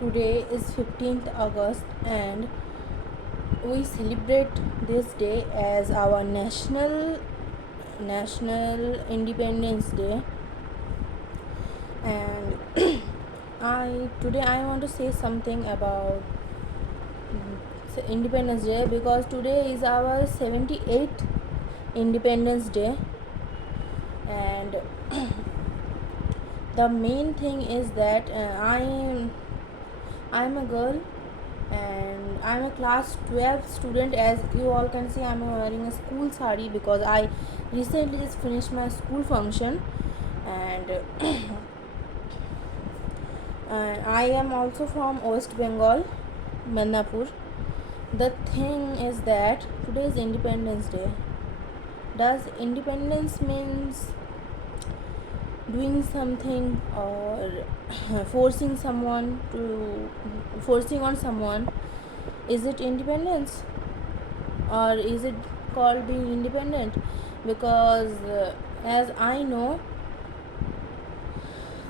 Today is 15th August and we celebrate this day as our national Independence Day. And I want to say something about Independence Day because today is our 78th Independence Day. And the main thing is that I'm a girl and I'm a class 12 student. As you all can see, I'm wearing a school sari because I recently just finished my school function. And I am also from West Bengal, Midnapur. The thing is that today is Independence Day. Does independence means doing something or forcing on someone? Is it independence or is it called being independent? Because as I know,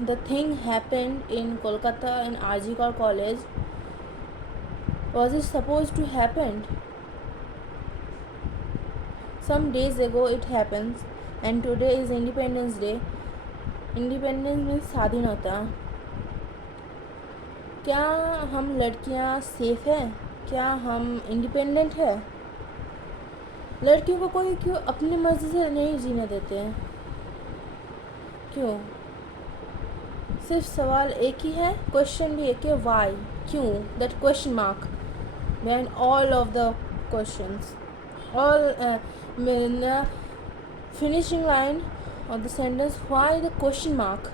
the thing happened in Kolkata in RG Kar college. Was it supposed to happen? Some days ago it happens, and today is Independence Day. Independence means स्वाधीनता. क्या हम लड़कियां safe हैं? क्या हम independent है? लड़कियों को कोई क्यों अपनी मर्जी से नहीं जीने देते हैं? क्यों? सिर्फ सवाल एक ही है, क्वेश्चन भी एक है, वाई, क्यों? That question mark behind all of the questions, all in the finishing line of the sentence, why the question mark?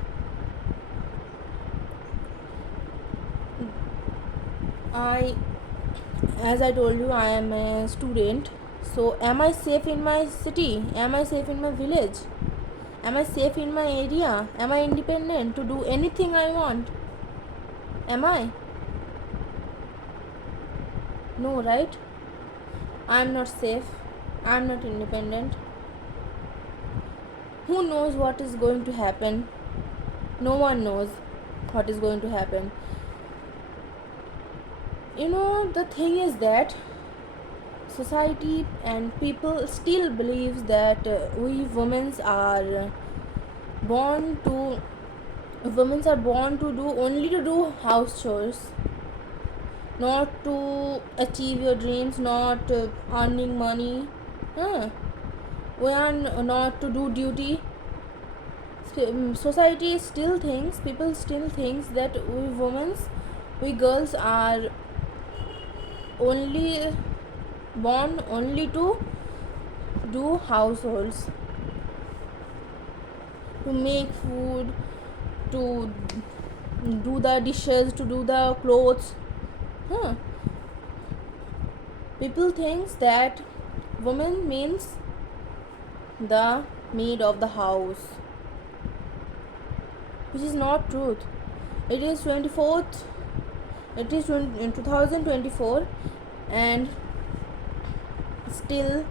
As I told you, I am a student. So am I safe in my city? Am I safe in my village? Am I safe in my area? Am I independent to do anything I want? Am I? No, right? I am not safe. I am not independent. Who knows what is going to happen? No one knows what is going to happen. The thing is that society and people still believes that we women are born to do only to do house chores, not to achieve your dreams, not earning money. We are not to do duty. Society still thinks, people still thinks that we girls are only born only to do households, to make food, to do the dishes, to do the clothes. People thinks that woman means the maid of the house, which is not truth. It is 24th. It is in 2024, and still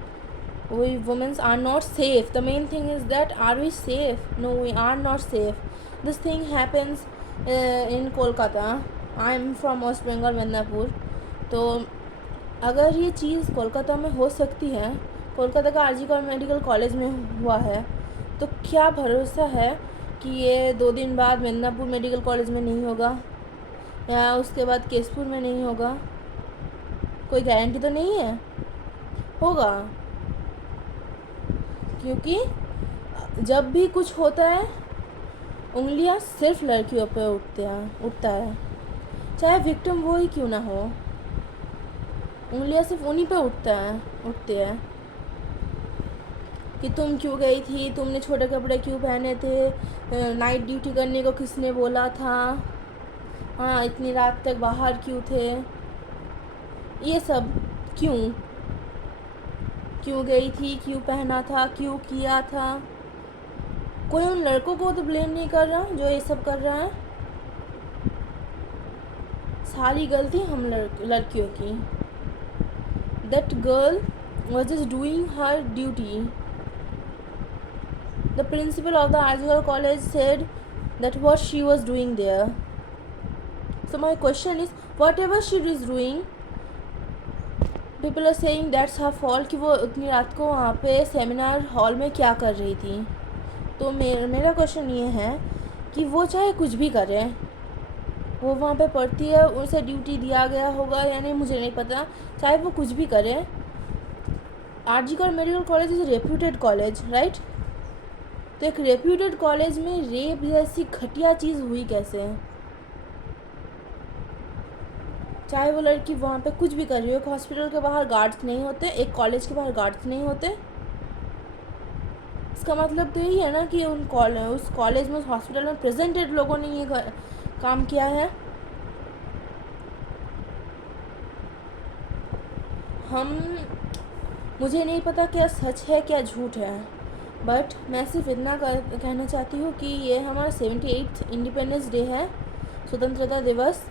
we women are not safe. The main thing is that, are we safe? No, we are not safe. This thing happens in Kolkata. I am from West Bengal, Midnapur. तो अगर ये चीज़ कोलकाता में हो सकती है, कोलकाता का RG कर medical college में हुआ है, तो क्या भरोसा है कि ये 2 दिन बाद मिदनापुर मेडिकल कॉलेज में नहीं होगा या उसके बाद केसपुर में नहीं होगा? कोई गारंटी तो नहीं है, होगा. क्योंकि जब भी कुछ होता है, उंगलियां सिर्फ लड़कियों पे उठता है, चाहे विक्टिम वो ही क्यों ना हो. उंगलियां सिर्फ उन्हीं पे उठते हैं कि तुम क्यों गई थी, तुमने छोटे कपड़े क्यों पहने थे, नाइट ड्यूटी करने को किसने बोला था, हाँ इतनी रात तक बाहर क्यों थे, ये सब क्यों गई थी, क्यों पहना था, क्यों किया था. कोई उन लड़कों को तो ब्लेम नहीं कर रहा जो ये सब कर रहा है. सारी गलती हम लड़कियों की. That girl was just doing her duty. The principal of the Arjigar college said that what she was doing there. So my question is, whatever she is doing, people are saying that's her fault कि वो उतनी रात को वहाँ पे seminar hall में क्या कर रही थी. तो मेरा क्वेश्चन ये है कि वो चाहे कुछ भी करे, वो वहाँ पे पढ़ती है, उसे ड्यूटी दिया गया होगा या नहीं मुझे नहीं पता, चाहे वो कुछ भी करे. RG Kar medical college is reputed college, right? तो एक रेप्यूटेड कॉलेज में रेप जैसी घटिया चीज़ हुई कैसे? चाहे वो लड़की वहाँ पे कुछ भी कर रही हो, एक हॉस्पिटल के बाहर गार्ड्स नहीं होते, एक कॉलेज के बाहर गार्ड्स नहीं होते. इसका मतलब तो यही है ना कि उस कॉलेज में, उस हॉस्पिटल में प्रेजेंटेड लोगों ने ये काम किया है. मुझे नहीं पता क्या सच है क्या झूठ है, बट मैं सिर्फ इतना कहना चाहती हूँ कि ये हमारा 78th इंडिपेंडेंस डे है, स्वतंत्रता दिवस.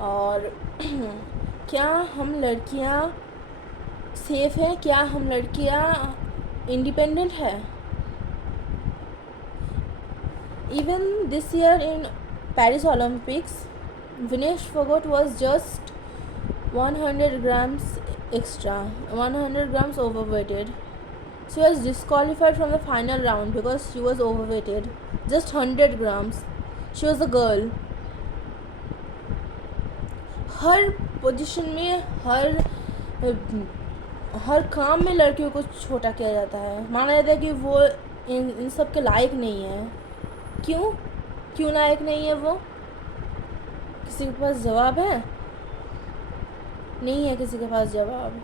और क्या हम लड़कियाँ सेफ़ हैं? क्या हम लड़कियाँ इंडिपेंडेंट है? Even this year in Paris Olympics, Vinesh Phogat was just 100 grams extra, 100 grams overweighted. She was disqualified from the final round because she was overweighted. Just 100 grams. She was a girl. Her position में, हर काम में लड़कियों को छोटा किया जाता है. माना जाता है कि वो इन सब के लायक नहीं है. क्यों लायक नहीं है वो? किसी के पास जवाब है? नहीं है किसी के पास जवाब.